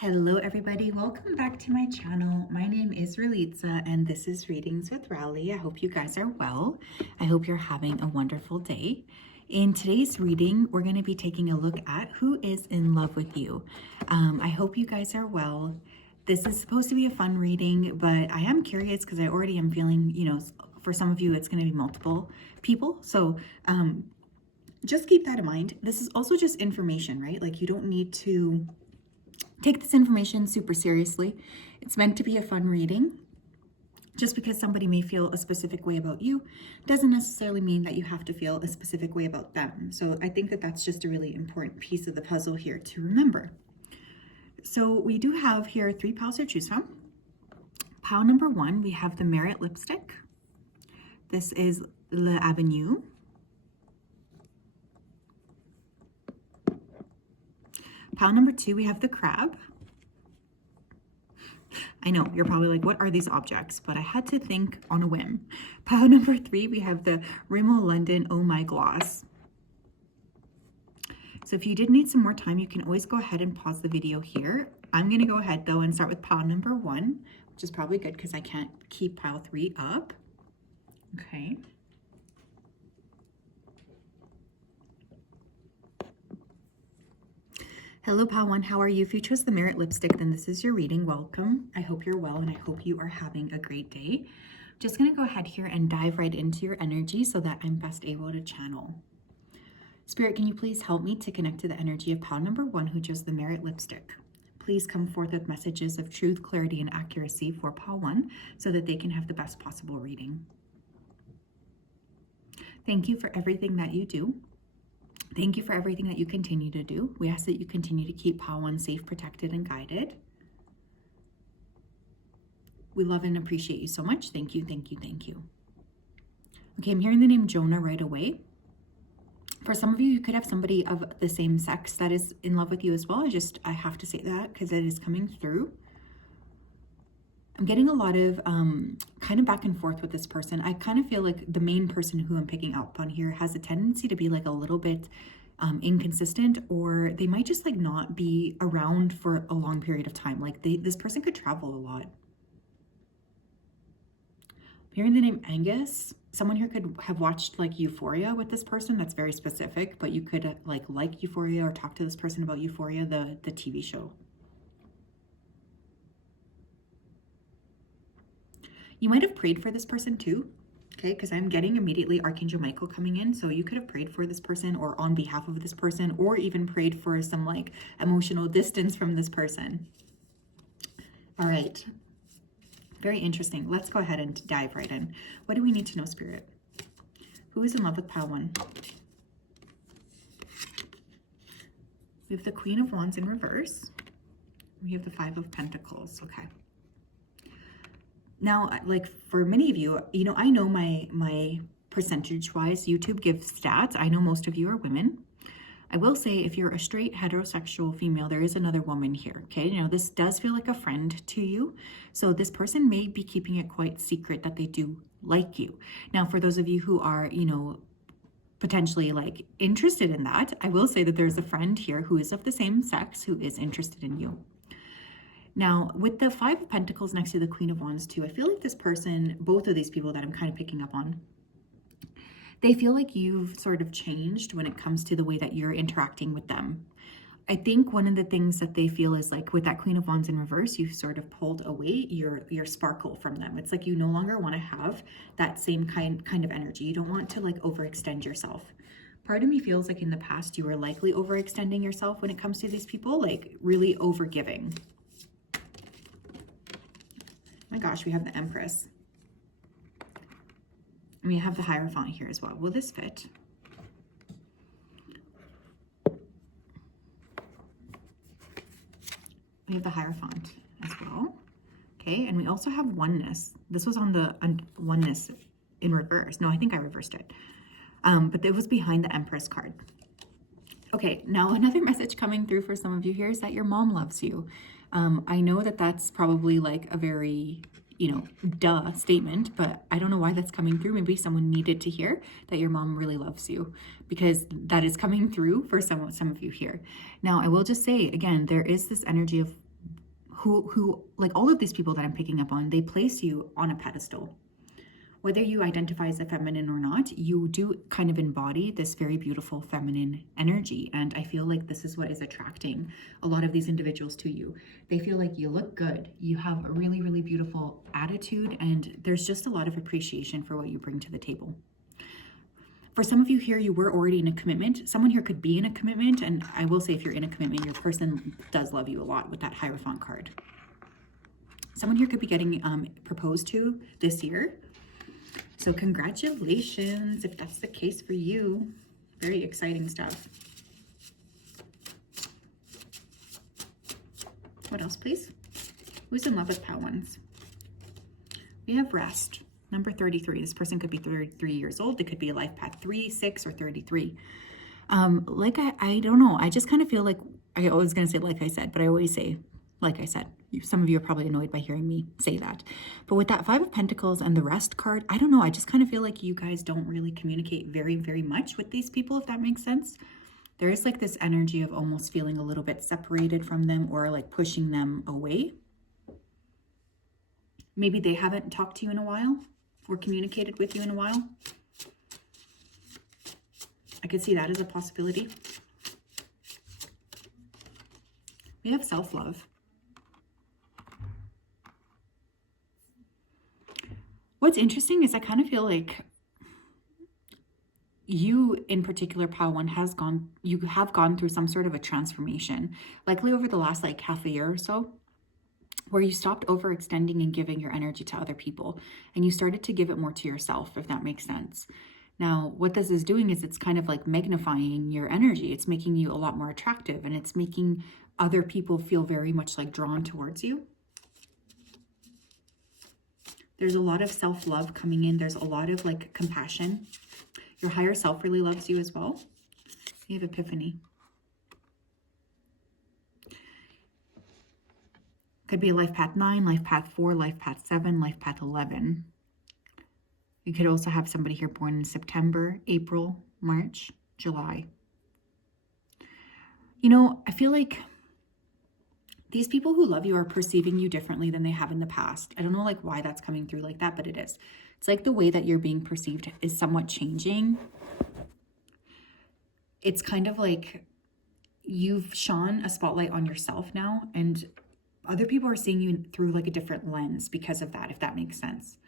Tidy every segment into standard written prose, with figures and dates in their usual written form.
Hello everybody, welcome back to my channel. My name is Ralitza and this is Readings with Rali. I hope you guys are well. I hope you're having a wonderful day. In today's reading, we're going to be taking a look at who is in love with you. I hope you guys are well. This is supposed to be a fun reading, but I am curious because I already am feeling, for some of you, it's going to be multiple people. So just keep that in mind. This is also just information, right? Like you don't need to take this information super seriously. It's meant to be a fun reading. Just because somebody may feel a specific way about you doesn't necessarily mean that you have to feel a specific way about them. So I think that that's just a really important piece of the puzzle here to remember. So we do have here 3 piles to choose from. Pile number 1, we have the Merit lipstick. This is L'Avenue. Pile number 2, we have the crab. I know, you're probably like, what are these objects? But I had to think on a whim. Pile number 3, we have the Rimmel London Oh My Gloss. So if you did need some more time, you can always go ahead and pause the video here. I'm going to go ahead though and start with pile number 1, which is probably good because I can't keep pile 3 up. Okay. Hello, Pile 1. How are you? If you chose the Merit lipstick, then this is your reading. Welcome. I hope you're well and I hope you are having a great day. Just going to go ahead here and dive right into your energy so that I'm best able to channel. Spirit, can you please help me to connect to the energy of Pile number 1 who chose the Merit lipstick? Please come forth with messages of truth, clarity, and accuracy for Pile 1 so that they can have the best possible reading. Thank you for everything that you do. Thank you for everything that you continue to do. We ask that you continue to keep Pile 1 safe, protected, and guided. We love and appreciate you so much. Thank you, thank you, thank you. Okay, I'm hearing the name Jonah right away. For some of you, you could have somebody of the same sex that is in love with you as well. I have to say that because it is coming through. I'm getting a lot of kind of back and forth with this person. I kind of feel like the main person who I'm picking up on here has a tendency to be like a little bit inconsistent, or they might just like not be around for a long period of time. Like this person could travel a lot. I'm hearing the name Angus. Someone here could have watched like Euphoria with this person. That's very specific, but you could like Euphoria or talk to this person about Euphoria, the TV show. You might have prayed for this person too, okay? Because I'm getting immediately Archangel Michael coming in. So you could have prayed for this person or on behalf of this person, or even prayed for some like emotional distance from this person. All right. Very interesting. Let's go ahead and dive right in. What do we need to know, Spirit? Who is in love with Pile 1? We have the Queen of Wands in reverse. We have the 5 of Pentacles. Okay. Now, like for many of you, I know my percentage-wise YouTube gives stats. I know most of you are women. I will say if you're a straight heterosexual female, there is another woman here, okay? Now, this does feel like a friend to you. So this person may be keeping it quite secret that they do like you. Now, for those of you who are, potentially like interested in that, I will say that there's a friend here who is of the same sex who is interested in you. Now, with the 5 of Pentacles next to the Queen of Wands too, I feel like this person, both of these people that I'm kind of picking up on, they feel like you've sort of changed when it comes to the way that you're interacting with them. I think one of the things that they feel is like with that Queen of Wands in reverse, you've sort of pulled away your sparkle from them. It's like you no longer want to have that same kind of energy. You don't want to like overextend yourself. Part of me feels like in the past you were likely overextending yourself when it comes to these people, like really overgiving. My gosh, we have the Empress. And we have the Hierophant here as well. Will this fit? We have the Hierophant as well. Okay, and we also have Oneness. This was on the Oneness in reverse. No, I think I reversed it. But it was behind the Empress card. Okay, now another message coming through for some of you here is that your mom loves you. I know that that's probably like a very, duh statement, but I don't know why that's coming through. Maybe someone needed to hear that your mom really loves you, because that is coming through for some of you here. Now, I will just say, again, there is this energy of who like all of these people that I'm picking up on, they place you on a pedestal. Whether you identify as a feminine or not, you do kind of embody this very beautiful feminine energy. And I feel like this is what is attracting a lot of these individuals to you. They feel like you look good, you have a really, really beautiful attitude, and there's just a lot of appreciation for what you bring to the table. For some of you here, you were already in a commitment. Someone here could be in a commitment. And I will say, if you're in a commitment, your person does love you a lot with that Hierophant card. Someone here could be getting proposed to this year. So congratulations if that's the case for you. Very exciting stuff. What else, please? Who's in love with pal ones? We have rest. Number 33. This person could be 33 years old. It could be a life path 3, 6, or 33. I don't know. I just kind of feel like, I was going to say like I said, but I always say like I said. Some of you are probably annoyed by hearing me say that. But with that 5 of Pentacles and the rest card, I don't know. I just kind of feel like you guys don't really communicate very, very much with these people, if that makes sense. There is like this energy of almost feeling a little bit separated from them or like pushing them away. Maybe they haven't talked to you in a while or communicated with you in a while. I could see that as a possibility. We have self-love. What's interesting is I kind of feel like you in particular, pal one, you have gone through some sort of a transformation, likely over the last like half a year or so, where you stopped overextending and giving your energy to other people and you started to give it more to yourself, if that makes sense. Now, what this is doing is it's kind of like magnifying your energy. It's making you a lot more attractive and it's making other people feel very much like drawn towards you. There's a lot of self-love coming in. There's a lot of like compassion. Your higher self really loves you as well. You have epiphany. Could be a life path 9, life path 4, life path 7, life path 11. You could also have somebody here born in September, April, March, July. You know, I feel like these people who love you are perceiving you differently than they have in the past. I don't know like why that's coming through like that, but it is. It's like the way that you're being perceived is somewhat changing. It's kind of like you've shone a spotlight on yourself now, and other people are seeing you through like a different lens because of that, if that makes sense.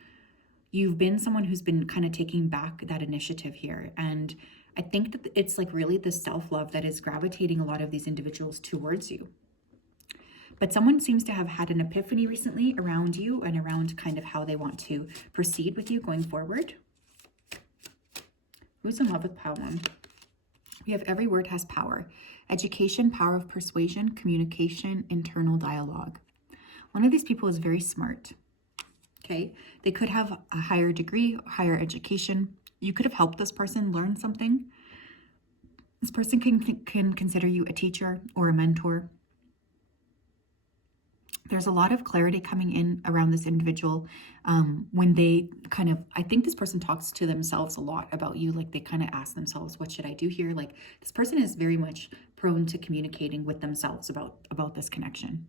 You've been someone who's been kind of taking back that initiative here. And I think that it's like really the self-love that is gravitating a lot of these individuals towards you. But someone seems to have had an epiphany recently around you and around kind of how they want to proceed with you going forward. Who's in love with pal one? We have every word has power. Education, power of persuasion, communication, internal dialogue. One of these people is very smart. Okay, they could have a higher degree, higher education. You could have helped this person learn something. This person can consider you a teacher or a mentor. There's a lot of clarity coming in around this individual when they kind of, I think this person talks to themselves a lot about you. Like they kind of ask themselves, what should I do here? Like this person is very much prone to communicating with themselves about this connection.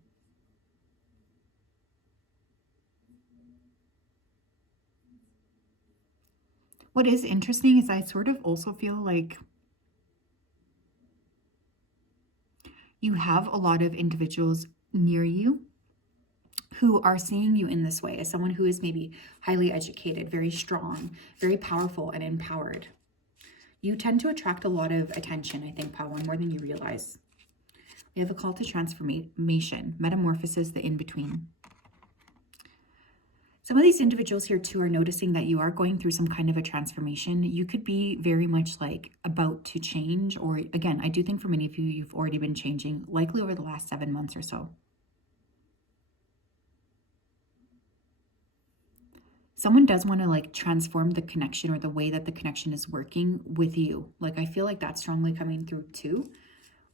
What is interesting is I sort of also feel like you have a lot of individuals near you who are seeing you in this way as someone who is maybe highly educated, very strong, very powerful and empowered. You tend to attract a lot of attention, I think, Power, more than you realize. We have a call to transformation, metamorphosis, the in-between. Some of these individuals here too are noticing that you are going through some kind of a transformation. You could be very much like about to change, or again, I do think for many of you, you've already been changing, likely over the last 7 months or so. Someone does want to like transform the connection or the way that the connection is working with you. Like, I feel like that's strongly coming through too.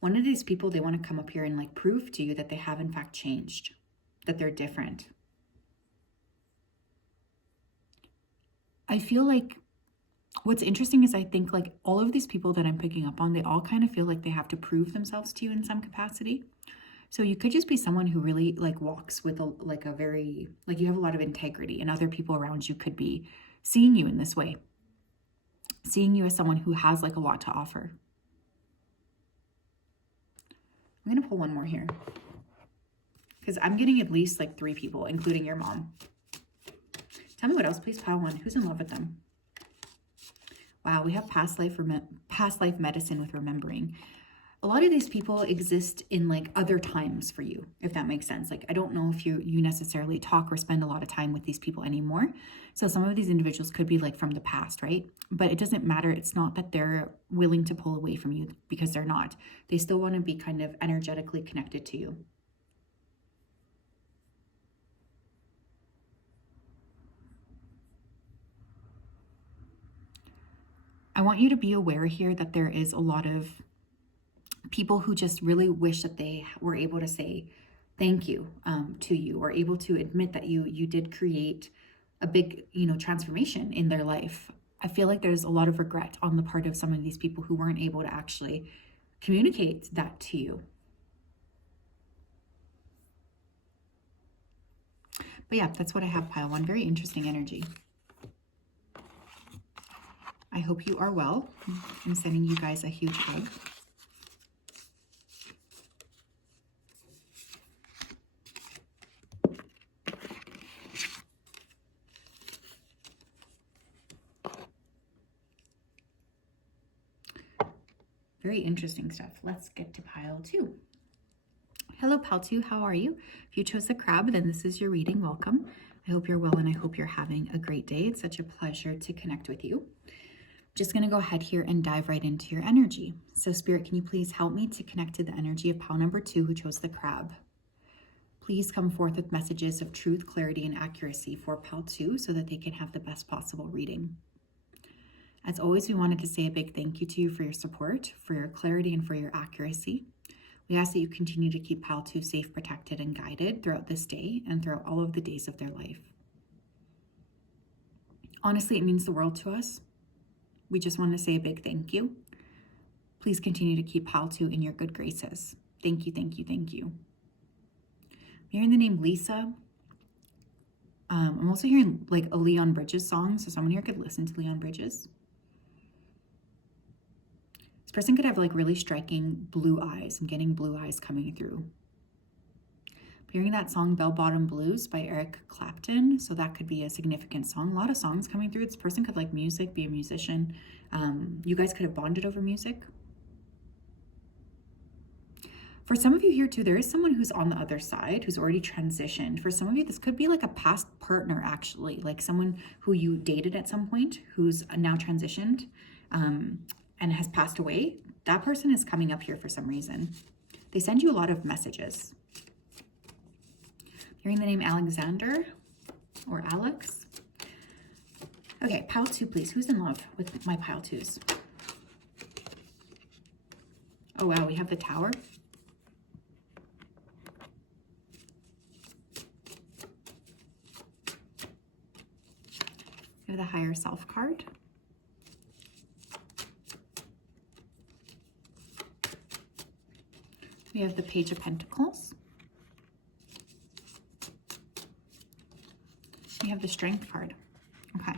One of these people, they want to come up here and like prove to you that they have in fact changed, that they're different. I feel like what's interesting is I think like all of these people that I'm picking up on, they all kind of feel like they have to prove themselves to you in some capacity. So you could just be someone who really like walks with a very, like you have a lot of integrity, and other people around you could be seeing you in this way, seeing you as someone who has like a lot to offer. I'm going to pull one more here because I'm getting at least like 3 people, including your mom. Tell me what else, please. Pile 1. Who's in love with them? Wow, we have past life medicine with remembering. A lot of these people exist in like other times for you, if that makes sense. Like, I don't know if you necessarily talk or spend a lot of time with these people anymore. So some of these individuals could be like from the past, right? But it doesn't matter. It's not that they're willing to pull away from you, because they're not. They still want to be kind of energetically connected to you. I want you to be aware here that there is a lot of people who just really wish that they were able to say thank you to you, or able to admit that you did create a big, transformation in their life. I feel like there's a lot of regret on the part of some of these people who weren't able to actually communicate that to you. But yeah, that's what I have, pile 1. Very interesting energy. I hope you are well. I'm sending you guys a huge hug. Very interesting stuff. Let's get to pile 2. Hello, pile 2. How are you? If you chose the crab, then this is your reading. Welcome. I hope you're well, and I hope you're having a great day. It's such a pleasure to connect with you. Just going to go ahead here and dive right into your energy. So Spirit, can you please help me to connect to the energy of pile number 2 who chose the crab? Please come forth with messages of truth, clarity, and accuracy for pile 2 so that they can have the best possible reading. As always, we wanted to say a big thank you to you for your support, for your clarity, and for your accuracy. We ask that you continue to keep pile 2 safe, protected, and guided throughout this day and throughout all of the days of their life. Honestly, it means the world to us. We just want to say a big thank you. Please continue to keep pile 2 in your good graces. Thank you, thank you, thank you. I'm hearing the name Lisa. I'm also hearing like a Leon Bridges song, so someone here could listen to Leon Bridges. This person could have like really striking blue eyes. I'm getting blue eyes coming through. I'm hearing that song Bell Bottom Blues by Eric Clapton, so that could be a significant song. A lot of songs coming through. This person could like music, be a musician. You guys could have bonded over music. For some of you here too, there is someone who's on the other side, who's already transitioned. For some of you, this could be like a past partner, actually, like someone who you dated at some point, who's now transitioned and has passed away. That person is coming up here for some reason. They send you a lot of messages. Hearing the name Alexander or Alex. Okay, pile 2, please. Who's in love with my pile 2s? Oh, wow, we have the Tower. We have the Higher Self card. We have the Page of Pentacles. We have the Strength card. Okay.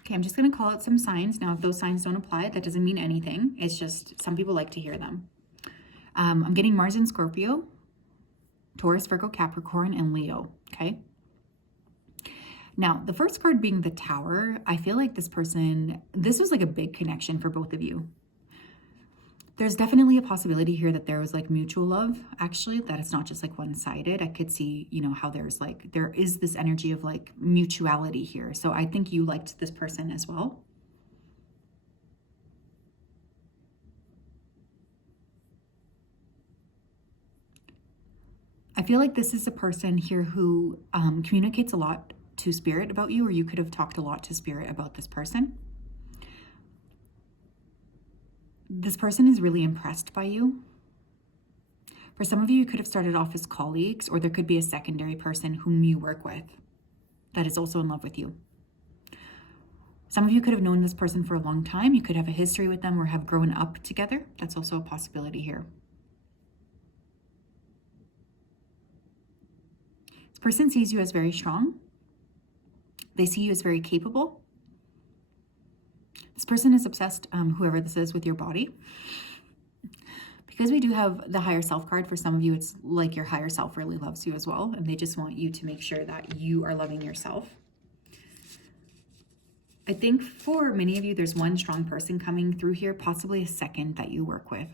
Okay, I'm just going to call out some signs. Now, if those signs don't apply, that doesn't mean anything. It's just some people like to hear them. I'm getting Mars in Scorpio, Taurus, Virgo, Capricorn, and Leo. Okay. Now, the first card being the Tower, I feel like this was like a big connection for both of you. There's definitely a possibility here that there was like mutual love, actually, that it's not just like one-sided. I could see, how there is this energy of like mutuality here. So I think you liked this person as well. I feel like this is a person here who communicates a lot to Spirit about you, or you could have talked a lot to Spirit about this person. This person is really impressed by you. For some of you, you could have started off as colleagues, or there could be a secondary person whom you work with that is also in love with you. Some of you could have known this person for a long time. You could have a history with them or have grown up together. That's also a possibility here. This person sees you as very strong. They see you as very capable. This person is obsessed, whoever this is, with your body. Because we do have the higher self card, for some of you, it's like your higher self really loves you as well. And they just want you to make sure that you are loving yourself. I think for many of you, there's one strong person coming through here, possibly a second that you work with.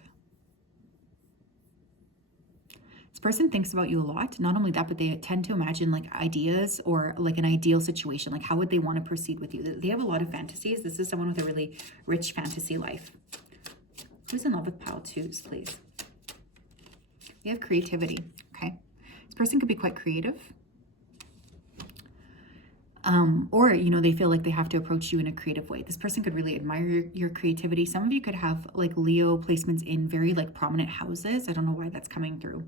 This person thinks about you a lot. Not only that, but they tend to imagine like ideas or like an ideal situation. Like how would they want to proceed with you? They have a lot of fantasies. This is someone with a really rich fantasy life. Who's in love with pile twos, please? We have creativity, okay? This person could be quite creative. Or, you know, they feel like they have to approach you in a creative way. This person could really admire your creativity. Some of you could have like Leo placements in very like prominent houses. I don't know why that's coming through.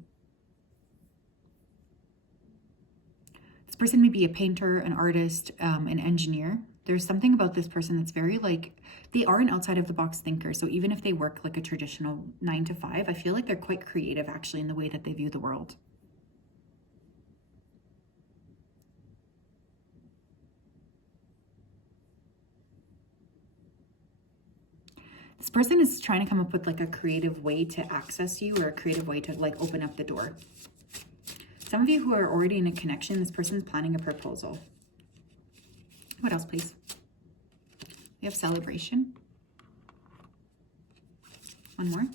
This person may be a painter, an artist, an engineer. There's something about this person that's very like, they are an outside of the box thinker. So even if they work like a traditional 9 to 5, I feel like they're quite creative actually in the way that they view the world. This person is trying to come up with like a creative way to access you or a creative way to like open up the door. Some of you who are already in a connection, this person's planning a proposal. What else, please? We have celebration. One more.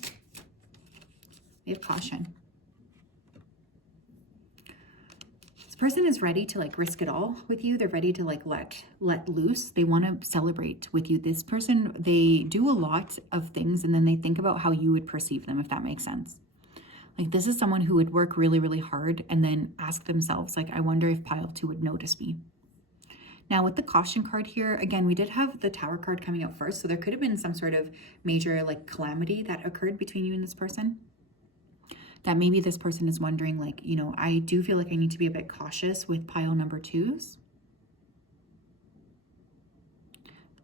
We have caution. This person is ready to like risk it all with you. They're ready to like let loose. They want to celebrate with you. This person, they do a lot of things and then they think about how you would perceive them, if that makes sense. Like this is someone who would work really, really hard and then ask themselves, like, I wonder if pile 2 would notice me. Now with the caution card here, again, we did have the Tower card coming out first. So there could have been some sort of major like calamity that occurred between you and this person. That maybe this person is wondering like, you know, I do feel like I need to be a bit cautious with pile number 2s.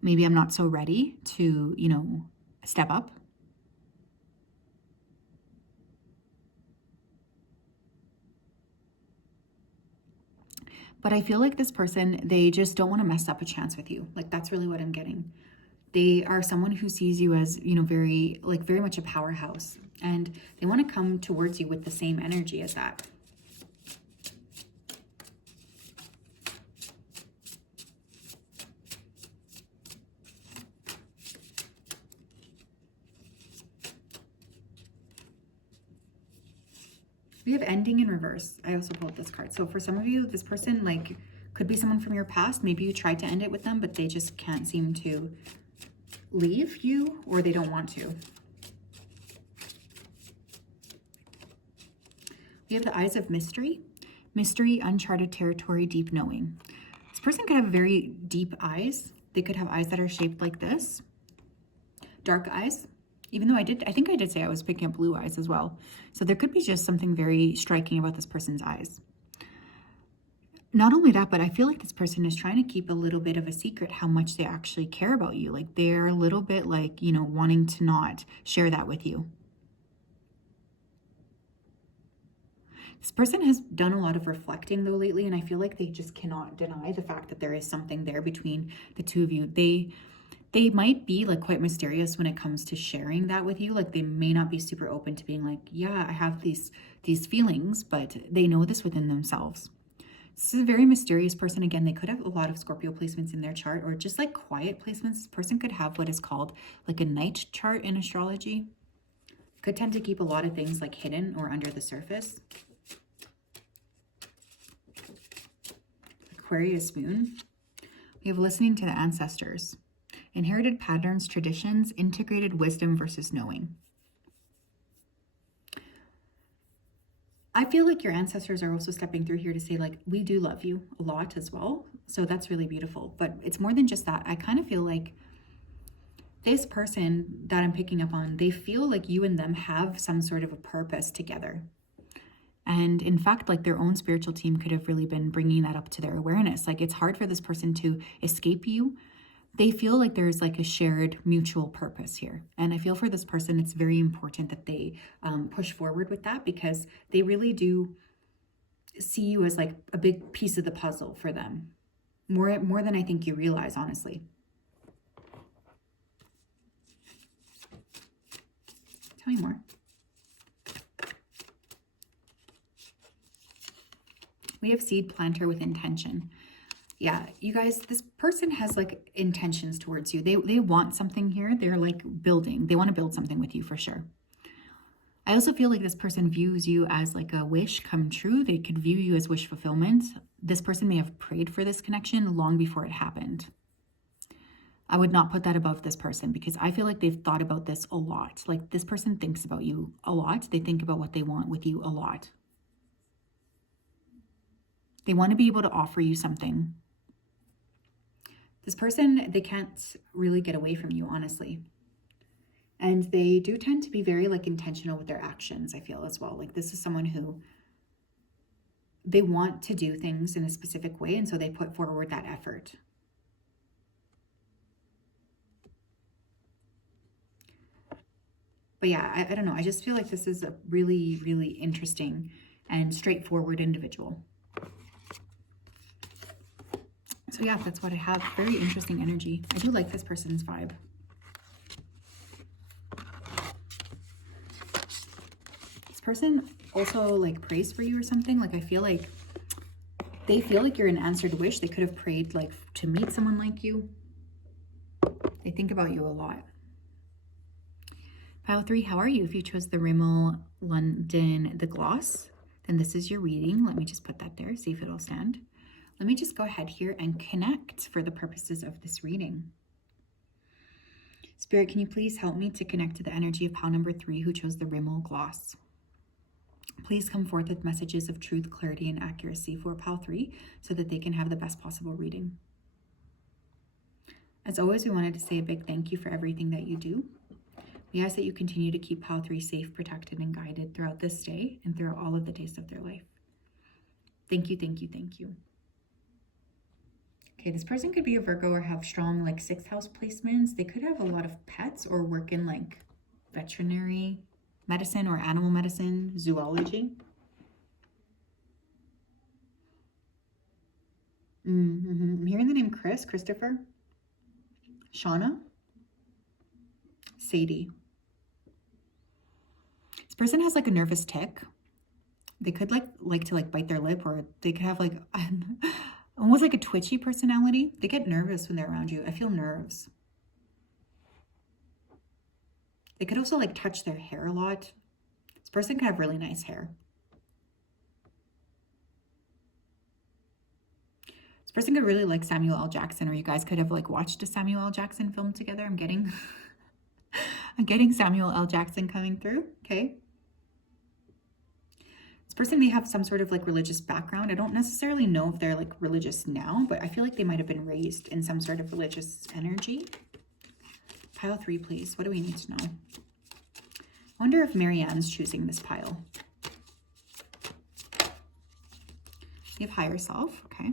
Maybe I'm not so ready to, you know, step up. But I feel like this person, they just don't want to mess up a chance with you. Like that's really what I'm getting. They are someone who sees you as, you know, very much a powerhouse. And they want to come towards you with the same energy as that. We have ending in reverse. I also pulled this card. So for some of you, this person like could be someone from your past. Maybe you tried to end it with them, but they just can't seem to leave you or they don't want to. We have the eyes of mystery. Mystery, uncharted territory, deep knowing. This person could have very deep eyes. They could have eyes that are shaped like this. Dark eyes. Even though I think I did say I was picking up blue eyes as well. So there could be just something very striking about this person's eyes. Not only that, but I feel like this person is trying to keep a little bit of a secret how much they actually care about you. Like they're a little bit like, you know, wanting to not share that with you. This person has done a lot of reflecting though lately, and I feel like they just cannot deny the fact that there is something there between the two of you. They might be like quite mysterious when it comes to sharing that with you. Like they may not be super open to being like, yeah, I have these feelings, but they know this within themselves. This is a very mysterious person. Again, they could have a lot of Scorpio placements in their chart or just like quiet placements. This person could have what is called like a night chart in astrology. Could tend to keep a lot of things like hidden or under the surface. Aquarius moon. We have listening to the ancestors. Inherited patterns, traditions, integrated wisdom versus knowing. I feel like your ancestors are also stepping through here to say like, we do love you a lot as well. So that's really beautiful. But it's more than just that. I kind of feel like this person that I'm picking up on, they feel like you and them have some sort of a purpose together. And in fact, like their own spiritual team could have really been bringing that up to their awareness. Like it's hard for this person to escape you. They feel like there's like a shared mutual purpose here. And I feel for this person, it's very important that they push forward with that because they really do see you as like a big piece of the puzzle for them. More than I think you realize, honestly. Tell me more. We have seed planter with intention. Yeah, you guys, this person has like intentions towards you. They want something here. They're like building. They want to build something with you for sure. I also feel like this person views you as like a wish come true. They could view you as wish fulfillment. This person may have prayed for this connection long before it happened. I would not put that above this person because I feel like they've thought about this a lot. Like this person thinks about you a lot. They think about what they want with you a lot. They want to be able to offer you something. This person, they can't really get away from you, honestly. And they do tend to be very like intentional with their actions, I feel as well. Like this is someone who they want to do things in a specific way. And so they put forward that effort. But yeah, I don't know. I just feel like this is a really, really interesting and straightforward individual. So yeah, that's what I have. Very interesting energy. I do like this person's vibe. This person also like prays for you or something. Like I feel like they feel like you're an answered wish. They could have prayed like to meet someone like you. They think about you a lot. Pile 3, how are you? If you chose the Rimmel London, the gloss, then this is your reading. Let me just put that there, see if it'll stand. Let me just go ahead here and connect for the purposes of this reading. Spirit, can you please help me to connect to the energy of pile number 3 who chose the Rimmel gloss? Please come forth with messages of truth, clarity, and accuracy for pile 3 so that they can have the best possible reading. As always, we wanted to say a big thank you for everything that you do. We ask that you continue to keep pile 3 safe, protected, and guided throughout this day and throughout all of the days of their life. Thank you, thank you, thank you. Okay, this person could be a Virgo or have strong like 6th house placements. They could have a lot of pets or work in like veterinary medicine or animal medicine, zoology. I'm hearing the name Chris, Christopher, Shauna, Sadie. This person has like a nervous tick. They could like to bite their lip, or they could have like almost like a twitchy personality. They get nervous when they're around you. I feel nerves. They could also like touch their hair a lot. This person could have really nice hair. This person could really like Samuel L. Jackson, or you guys could have like watched a Samuel L. Jackson film together. I'm getting Samuel L. Jackson coming through. Okay. This person may have some sort of like religious background. I don't necessarily know if they're like religious now, but I feel like they might have been raised in some sort of religious energy. Pile 3, please. What do we need to know? I wonder if Marianne's choosing this pile. You have higher self. Okay.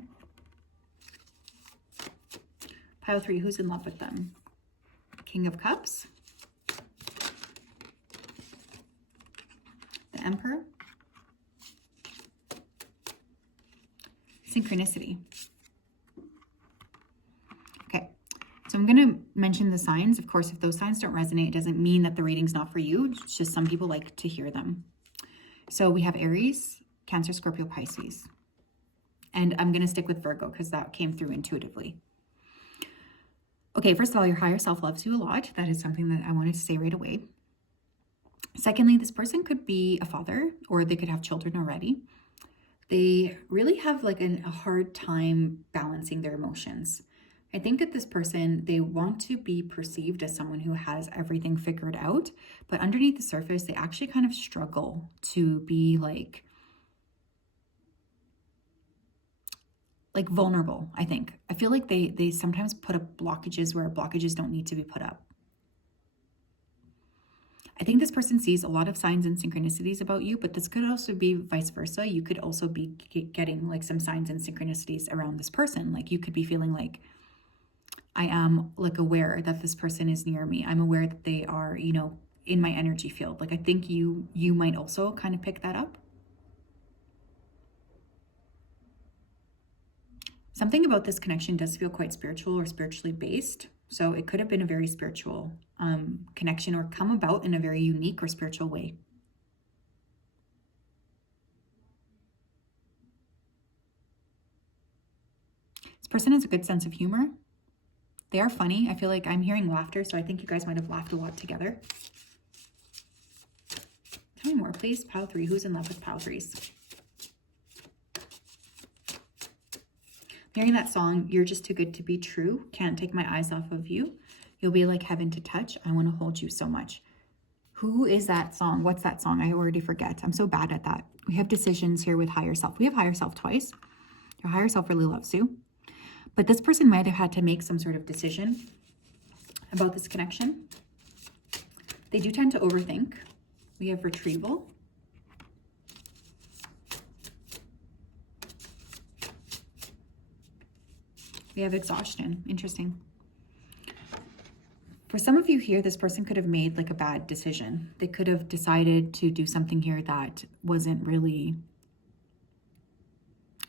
Pile 3, who's in love with them? King of Cups. The Emperor. Synchronicity. Okay, so I'm going to mention the signs. Of course, if those signs don't resonate, it doesn't mean that the reading's not for you. It's just some people like to hear them. So we have Aries, Cancer, Scorpio, Pisces. And I'm going to stick with Virgo because that came through intuitively. Okay, first of all, your higher self loves you a lot. That is something that I wanted to say right away. Secondly, this person could be a father, or they could have children already. They really have like a hard time balancing their emotions. I think that this person, they want to be perceived as someone who has everything figured out, but underneath the surface, they actually kind of struggle to be like vulnerable, I think. I feel like they sometimes put up blockages where blockages don't need to be put up. I think this person sees a lot of signs and synchronicities about you, but this could also be vice versa. You could also be getting like some signs and synchronicities around this person. Like you could be feeling like, I am like aware that this person is near me. I'm aware that they are, you know, in my energy field. Like I think you might also kind of pick that up. Something about this connection does feel quite spiritual or spiritually based. So it could have been a very spiritual connection or come about in a very unique or spiritual way. This person has a good sense of humor. They are funny. I feel like I'm hearing laughter, so I think you guys might have laughed a lot together. Tell me more, please. Pile 3. Who's in love with pile 3s? Hearing that song, You're Just Too Good to Be True, Can't Take My Eyes Off of You. You'll Be Like Heaven to Touch. I Want to Hold You So Much. Who is that song? What's that song? I already forget. I'm so bad at that. We have decisions here with higher self. We have higher self twice. Your higher self really loves you. But this person might have had to make some sort of decision about this connection. They do tend to overthink. We have retrieval. We have exhaustion. Interesting. For some of you here, this person could have made like a bad decision. They could have decided to do something here that wasn't really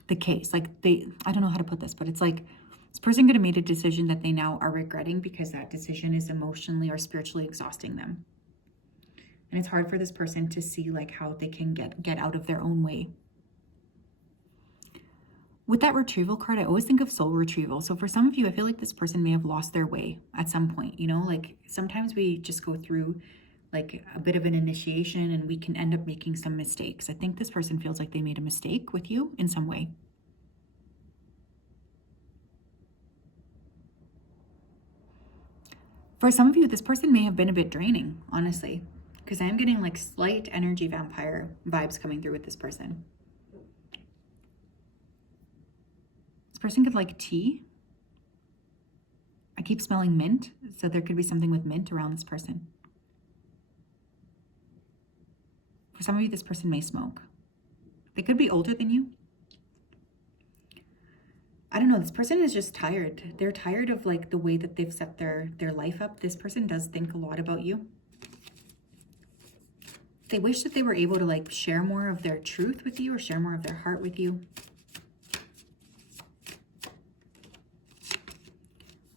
the case. Like I don't know how to put this, but it's like this person could have made a decision that they now are regretting because that decision is emotionally or spiritually exhausting them. And it's hard for this person to see like how they can get out of their own way. With that retrieval card, I always think of soul retrieval. So for some of you, I feel like this person may have lost their way at some point, you know, like sometimes we just go through like a bit of an initiation and we can end up making some mistakes. I think this person feels like they made a mistake with you in some way. For some of you, this person may have been a bit draining, honestly, because I'm getting like slight energy vampire vibes coming through with this person. Person could like tea. I keep smelling mint, so there could be something with mint around this person. For some of you, this person may smoke. They could be older than you. I don't know, this person is just tired. They're tired of like the way that they've set their life up. This person does think a lot about you. They wish that they were able to like share more of their truth with you or share more of their heart with you.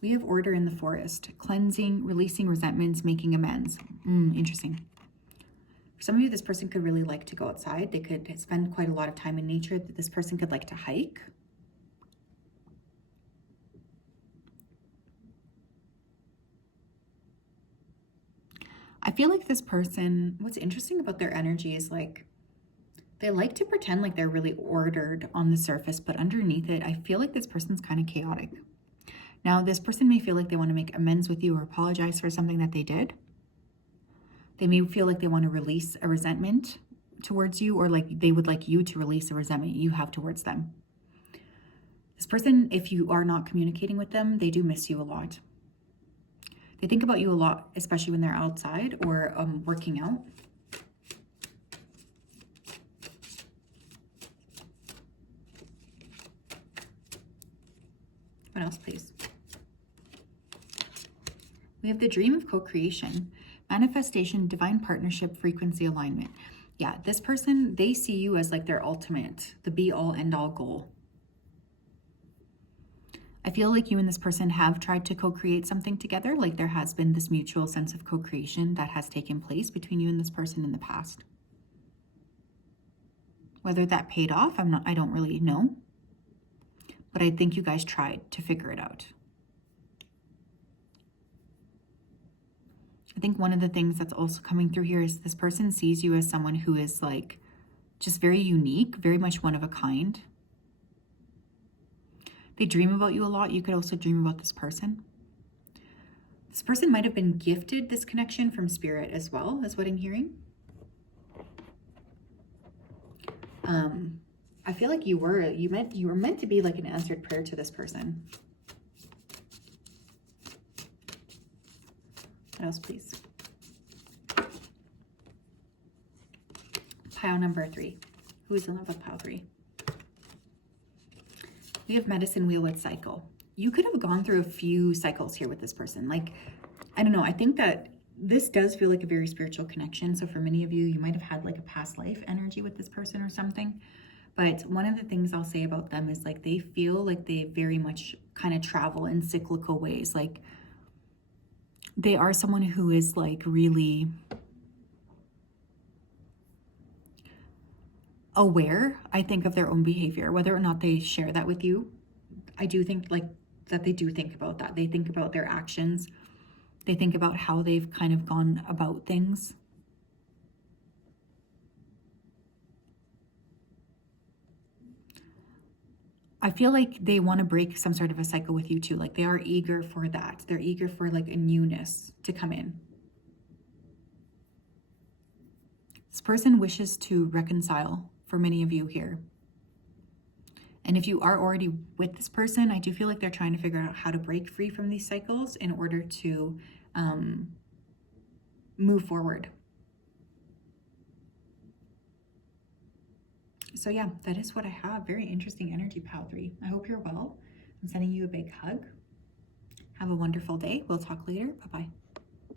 We have order in the forest, cleansing, releasing resentments, making amends. Interesting. For some of you, this person could really like to go outside. They could spend quite a lot of time in nature. This person could like to hike. I feel like this person, what's interesting about their energy is like, they like to pretend like they're really ordered on the surface, but underneath it, I feel like this person's kind of chaotic. Now, this person may feel like they want to make amends with you or apologize for something that they did. They may feel like they want to release a resentment towards you, or like they would like you to release a resentment you have towards them. This person, if you are not communicating with them, they do miss you a lot. They think about you a lot, especially when they're outside or working out. What else, please? We have the dream of co-creation, manifestation, divine partnership, frequency alignment. Yeah, this person, they see you as like their ultimate, the be-all, end-all goal. I feel like you and this person have tried to co-create something together, like there has been this mutual sense of co-creation that has taken place between you and this person in the past. Whether that paid off, I don't really know. But I think you guys tried to figure it out. I think one of the things that's also coming through here is this person sees you as someone who is like just very unique, very much one of a kind. They dream about you a lot. You could also dream about this person. This person might have been gifted this connection from spirit as well, is what I'm hearing. I feel like you were meant to be like an answered prayer to this person. What else, please? Pile number 3. Who's in love with pile 3? We have medicine wheel with cycle. You could have gone through a few cycles here with this person. Like, I don't know. I think that this does feel like a very spiritual connection. So for many of you, you might have had like a past life energy with this person or something. But one of the things I'll say about them is like they feel like they very much kind of travel in cyclical ways. Like they are someone who is like really aware, I think, of their own behavior, whether or not they share that with you. I do think like that they do think about that. They think about their actions. They think about how they've kind of gone about things. I feel like they want to break some sort of a cycle with you too. Like they are eager for that. They're eager for like a newness to come in. This person wishes to reconcile for many of you here. And if you are already with this person, I do feel like they're trying to figure out how to break free from these cycles in order to move forward. So yeah, that is what I have. Very interesting energy, Pal 3. I hope you're well. I'm sending you a big hug. Have a wonderful day. We'll talk later. Bye-bye.